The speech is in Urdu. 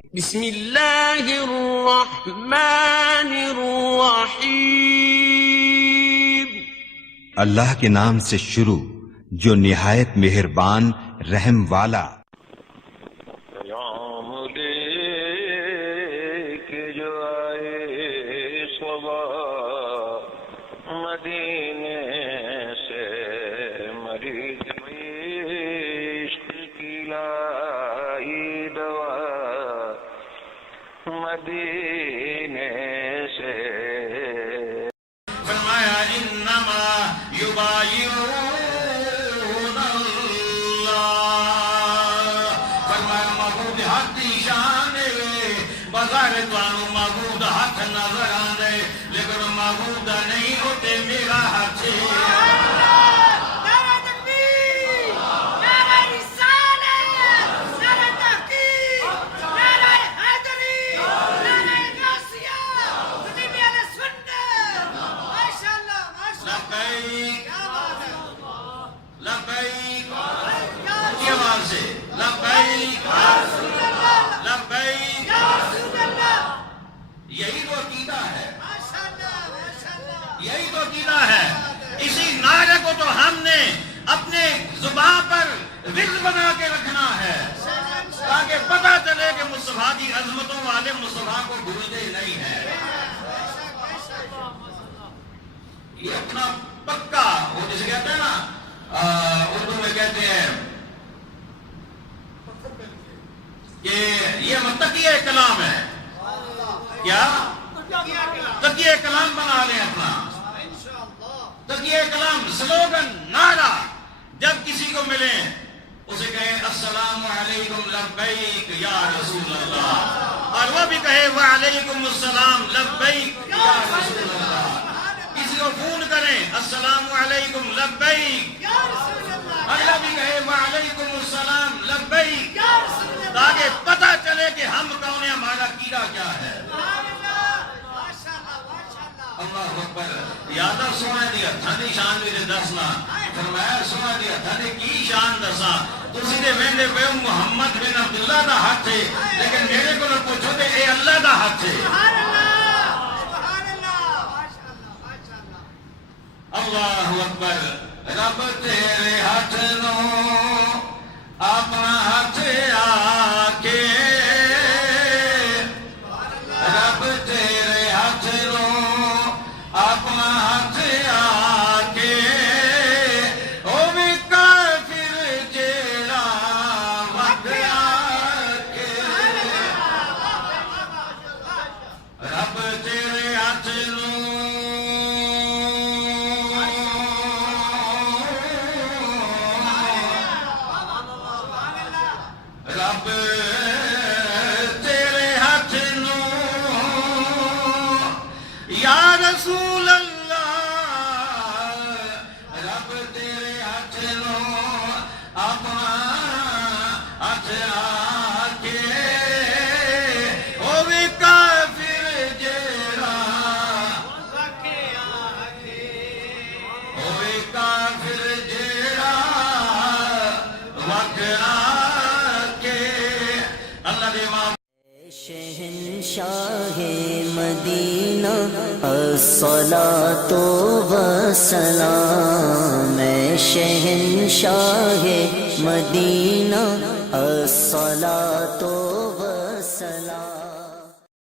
بسم اللہ الرحمن الرحیم، اللہ کے نام سے شروع جو نہایت مہربان رحم والا۔ پیام دے کے جو آئے صبح مدینے سے، مریض عشق کی لائی دوا مدینے سے۔ فرمایا انما یبایعون اللہ، فرمایا محبوب ہاتھ دی شان بغیر توانو محبوب ہاتھ نظر آندے، لیکن محبوب نہیں ہوتے میرا ہاتھ۔ یہی تو عقیدہ ہے، یہی تو عقیدہ ہے۔ اسی نعرے کو تو ہم نے اپنے زبان پر ورد بنا کے رکھنا ہے، تاکہ پتہ چلے کہ مصطفیٰ کی عظمتوں والے مصطفیٰ کو بھولتے نہیں ہیں۔ یہ اپنا پکا، وہ جسے کہتے ہیں نا اردو میں کہتے ہیں کہ یہ متقیہ کلام ہے۔ کیا تقیہ کلام بنا لیں اپنا، تقیہ کلام، سلوگن، نعرہ۔ جب کسی کو ملیں اسے کہیں السلام علیکم لبیک یا رسول اللہ، اور وہ بھی کہے وعلیکم السلام لبیک یا رسول اللہ۔ کسی کو فون کریں السلام علیکم لبیک، اگلا بھی کہے وعلیکم السلام لبیک، تاکہ پتہ چلے کہ ہم کون ہیں، ہمارا عقیدہ کیا ہے۔ اللہ اکبر۔ یادہ سونے دی ہتھاں دی شان بھی دسنا، فرمایا سونے دی ہتھاں دی کی شان دساں، تسی دے ویندے پے محمد بن عبداللہ دا ہاتھ ہے، لیکن میرے کو پوچھو تے اے اللہ دا ہاتھ ہے۔ اللہ اکبر۔ رب تیرے ہاتھ نو اپنا ہاتھ آ کے، رب تیرے ہاتھ نو اپنا ہاتھ آ کے، او بھی کافر جیڑا وقت آ کے، رب تیرے ہاتھ نو رب تیرے ہاتھ نو یا رسول اللہ، رب تیرے ہاتھ نو اپنا ہاتھ آ کے، او بھی کافر جیڑا، او بھی کافر جیڑا وقت آ کے۔ اللہ دے امام شہنشاہ مدینہ الصلاۃ والسلام، شہنشاہ مدینہ الصلاۃ والسلام۔